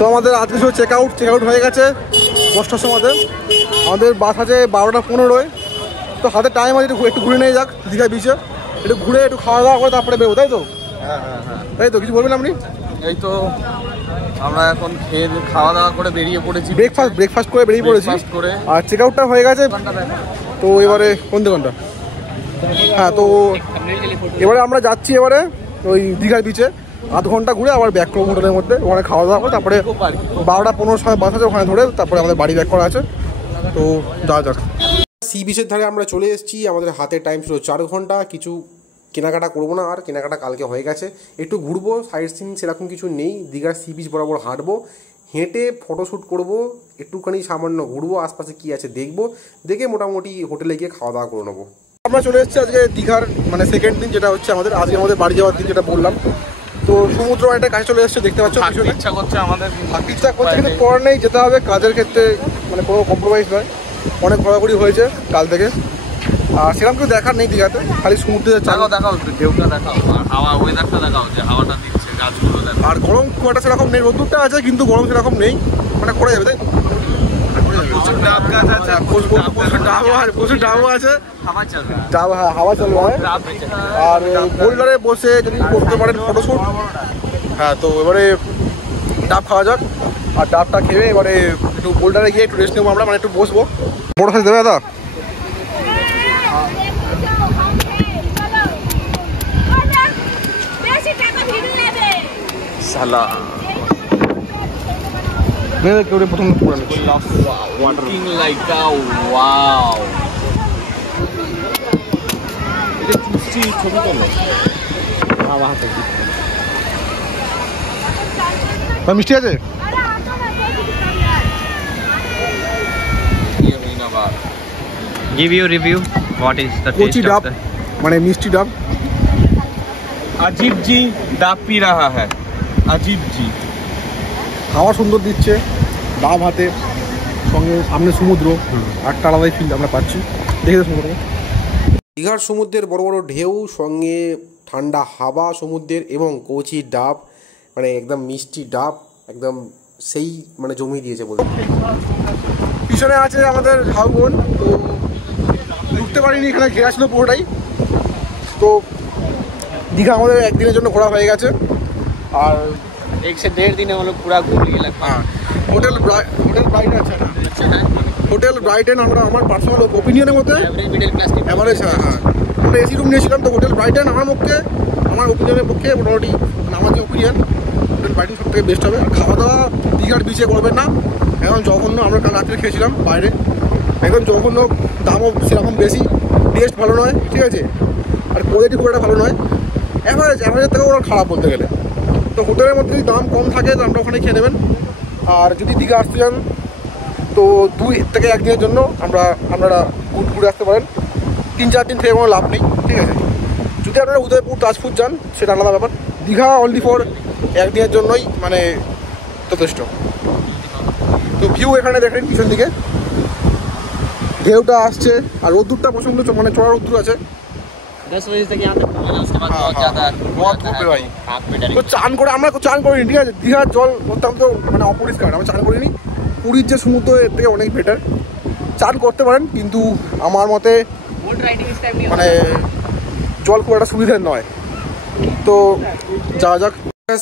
তো আমাদের আজকে সব চেক আউট হয়ে গেছে 10টার সময়। আমাদের বাস আছে 12টা 15-য়। তো হাতে টাইম আছে, একটু ঘুরে নিয়ে যাক দীঘা বিচে, একটু ঘুরে একটু খাওয়া দাওয়া করে তারপরে বেরোবো, তাই তো? হ্যাঁ, তাই তো, কিছু বলবেন আপনি? এই তো আমরা এখন খেয়ে খাওয়া দাওয়া করে বেরিয়ে পড়েছি, ব্রেকফাস্ট করে বেরিয়ে পড়েছি করে। আর চেক আউটটা হয়ে গেছে। তো এবারে কোন ঘন্টা? হ্যাঁ, তো এবারে আমরা যাচ্ছি এবারে ওই দীঘার বিচে, আধ ঘন্টা ঘুরে আবার ব্যাক করবো হোটেলের মধ্যে, ওখানে খাওয়া দাওয়া করে তারপরে 12টা 15 সময় বাস আছে, ওখানে ধরে তারপরে আমাদের বাড়ি ব্যাক করা আছে। তো যাওয়া যাক। সি বিচের ধারে আমরা চলে এসেছি, আমাদের হাতে টাইম ছিল 4 ঘন্টা। কিছু কেনাকাটা করবো না, আর কেনাকাটা কালকে হয়ে গেছে। একটু ঘুরবো, সাইড সিন সেরকম কিছু নেই। দীঘার সি বিচ বরাবর হাঁটবো, হেঁটে ফটোশ্যুট করবো, একটুখানি সামান্য ঘুরবো, আশপাশে কী আছে দেখবো, দেখে মোটামুটি হোটেলে গিয়ে খাওয়া দাওয়া করে নেবো। আমরা চলে এসেছি আজকে দীঘার মানে সেকেন্ড দিন, যেটা হচ্ছে আজকে আমাদের বাড়ি যাওয়ার দিন, যেটা বললাম। তো সমুদ্র একটা কাছে চলে এসেছে, দেখতে পাচ্ছ। ইচ্ছা করছে আমাদের, ইচ্ছা করছে কিন্তু পর নেই, যেতে হবে। কাজের ক্ষেত্রে মানে কোনো কম্প্রোমাইজ নয়। অনেক ঘোরাঘুরি হয়েছে কাল থেকে, আর সেরকম কিছু দেখার নেই দীঘাতে, খালি সমুদ্রে দেখাও ঢেউটা দেখাও, আর হাওয়া ওয়েদারটা দেখাও, যে হাওয়াটা দিচ্ছে, গাছগুলো দেখাও। আর গরম খুব একটা সেরকম নেই, রোদ্দুরটা আছে কিন্তু গরম সেরকম নেই, মানে করে যাবে। তাই প্রচুর ডাব গাছ আছে, প্রচুর ডাবও আছে, হাওয়া চলবে। আর বোল্ডারে বসে যদি করতে পারেন ফটোশ্যুট। হ্যাঁ, তো এবারে ডাব খাওয়া যাক, আর ডাবটা খেয়ে এবারে একটু বোল্ডারে গিয়ে একটু রেস্ট নেবো আমরা, মানে একটু বসবো। বড় সাইজ দেবে দাদা? প্রথম মিষ্টি আছে। Give you review. What is the Kochi taste डाब, of the? माने मिष्टी डाब। अजीब जी डाब पी रहा है, अजीब जी। খাওয়া সুন্দর দিচ্ছে, ডাব হাতে, সঙ্গে সামনে সমুদ্র, একটা আলাদাই ফিল আমরা পাচ্ছি। দেখে সমুদ্র, দীঘার সমুদ্রের বড় বড় ঢেউ, সঙ্গে ঠান্ডা হাওয়া সমুদ্রের, এবং কচি ডাব, মানে একদম মিষ্টি ডাব, একদম সেই মানে জমিয়ে দিয়েছে বলে। পিছনে আছে আমাদের ঝাউবন। তো ঘুরতে পারিনি, এখানে ঘেরা ছিল পুরোটাই। তো দীঘা আমাদের একদিনের জন্য ঘোরা হয়ে গেছে, আর 1 से 1.5 दिन हम लोग पूरा घूम लिए। हाँ, হোটেল ব্রাইডেন আছে না, হোটেল ব্রাইডেন আমরা, আমার পার্সোনাল ওপিনিয়নের মধ্যে मिडिल क्लास के অ্যাভারেজ। হ্যাঁ, আমরা এসি রুম নিয়েছিলাম। তো হোটেল ব্রাইডেন আমার ওপিনিয়নের পক্ষে মোটামুটি, আমার যে ওপিনিয়ন, হোটেল ব্রাইডেন সব থেকে বেস্ট হবে। আর খাওয়া দাওয়া দীঘার বিচে করবেন না, এখন জঘন্য। আমরা কাল রাত্রে খেয়েছিলাম বাইরে, এখন জঘন্য, দামও সেরকম বেশি, টেস্ট ভালো নয়, ঠিক আছে, আর কোয়ালিটি খুব একটা ভালো নয়, অ্যাভারেজের থেকেও ওরা খারাপ বলতে গেলে। তো হোটেলের মধ্যে যদি দাম কম থাকে তো আমরা ওখানে খেয়ে নেবেন। আর যদি দীঘা আসতে চান তো 2 থেকে 1 দিনের জন্য আপনারা ঘুরে আসতে পারেন। 3-4 দিন থেকে কোনো লাভ নেই, ঠিক আছে। যদি আপনারা উদয়পুর তাজপুর যান সেটা আলাদা ব্যাপার। দীঘা অনলি ফর 1 দিনের জন্যই মানে যথেষ্ট। তো ভিউ এখানে দেখেন পিছন দিকে ঢেউটা আসছে, আর রোদ্দুরটা প্রচণ্ড, মানে চড়া রোদ্দুর আছে। 10 बजे तक यहाँ तक घूमेंगे, उसके बाद बहुत ज़्यादा बहुत धूप है भाई। हाथ पे তো চান করে, আমরা চান করিনি, ঠিক আছে। দীঘার জল অত্যন্ত মানে অপরিষ্কার, আমরা চান করিনি। পুরীর যে সমুদ্র এর থেকে অনেক বেটার, চান করতে পারেন, কিন্তু আমার মতে মানে জল খুব একটা সুবিধার নয়। তো যাওয়া যাক।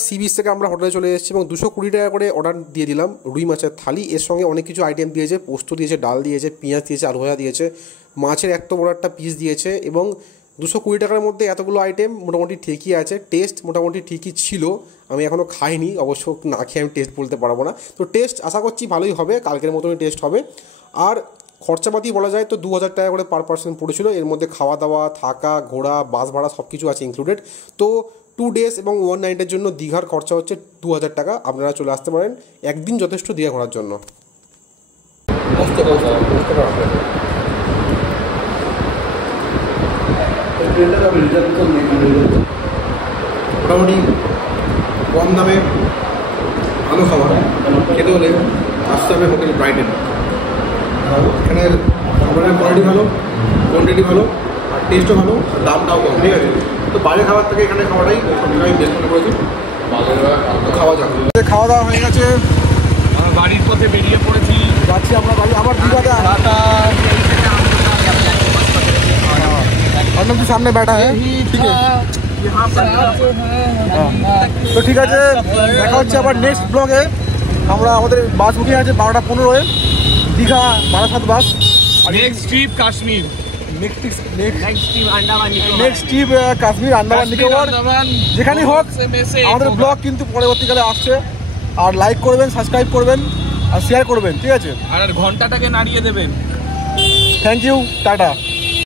সি বিচ থেকে আমরা হোটেলে চলে এসেছি, এবং 220 টাকা করে অর্ডার দিয়ে দিলাম রুই মাছের থালি। এর সঙ্গে অনেক কিছু আইটেম দিয়েছে, পোস্ত দিয়েছে, ডাল দিয়েছে, পেঁয়াজ দিয়েছে, আলু ভাজা দিয়েছে, মাছের এত বড় একটা পিস দিয়েছে, এবং 220 টাকার মধ্যে এতগুলো আইটেম মোটামুটি ঠিকই আছে। টেস্ট মোটামুটি ঠিকই ছিল, আমি এখনও খাইনি, অবশ্য না খেয়ে আমি টেস্ট বলতে পারবো না। তো টেস্ট আশা করছি ভালোই হবে, কালকের মতনই টেস্ট হবে। আর খরচাপাতি বলা যায় তো 2000 টাকা করে পার পার্সন পড়েছিল। এর মধ্যে খাওয়া দাওয়া, থাকা, ঘোরা, বাস ভাড়া সব কিছু আছে ইনক্লুডেড। তো 2 ডেজ এবং 1 নাইটের জন্য দীঘার খরচা হচ্ছে 2000 টাকা। আপনারা চলে আসতে পারেন, একদিন যথেষ্ট দীঘা ঘোরার জন্য। মোটামুটি কম দামে ভালো খাবার খেতে হলে আসতে হবে হোটেল ব্রাইডেন। এখানের খাবারের কোয়ালিটি ভালো, কোয়ান্টিটি ভালো, আর টেস্টও ভালো, আর দামটাও কম, ঠিক আছে। তো বাইরে খাবার থেকে এখানে খাওয়াটাই সব জায়গায় বেস্ট মনে করেছি। খাওয়া যাবে। খাওয়া দাওয়া হয়ে গেছে, আমরা বাড়ির পথে বেরিয়ে পড়েছি। যাচ্ছি আমরা গাড়ি আবার দীঘাতে। টাটা। অর্ণব তুই সামনে बैठा है ঠিক আছে। তো ঠিক আছে, দেখা হচ্ছে আবার নেক্সট ব্লগে। আমরা আমাদের বাস বুকিং আছে 12:15 Digha Barasat bus. Next trip Kashmir. Next trip Kashmir, Andaman Nicobar, যেখানেই হোক আমাদের ব্লগ কিন্তু পরবর্তীকালে আসছে। আর লাইক করবেন, সাবস্ক্রাইব করবেন আর শেয়ার করবেন, ঠিক আছে। আর ঘন্টাটাকে নাড়িয়ে দেবেন। Thank you, tata.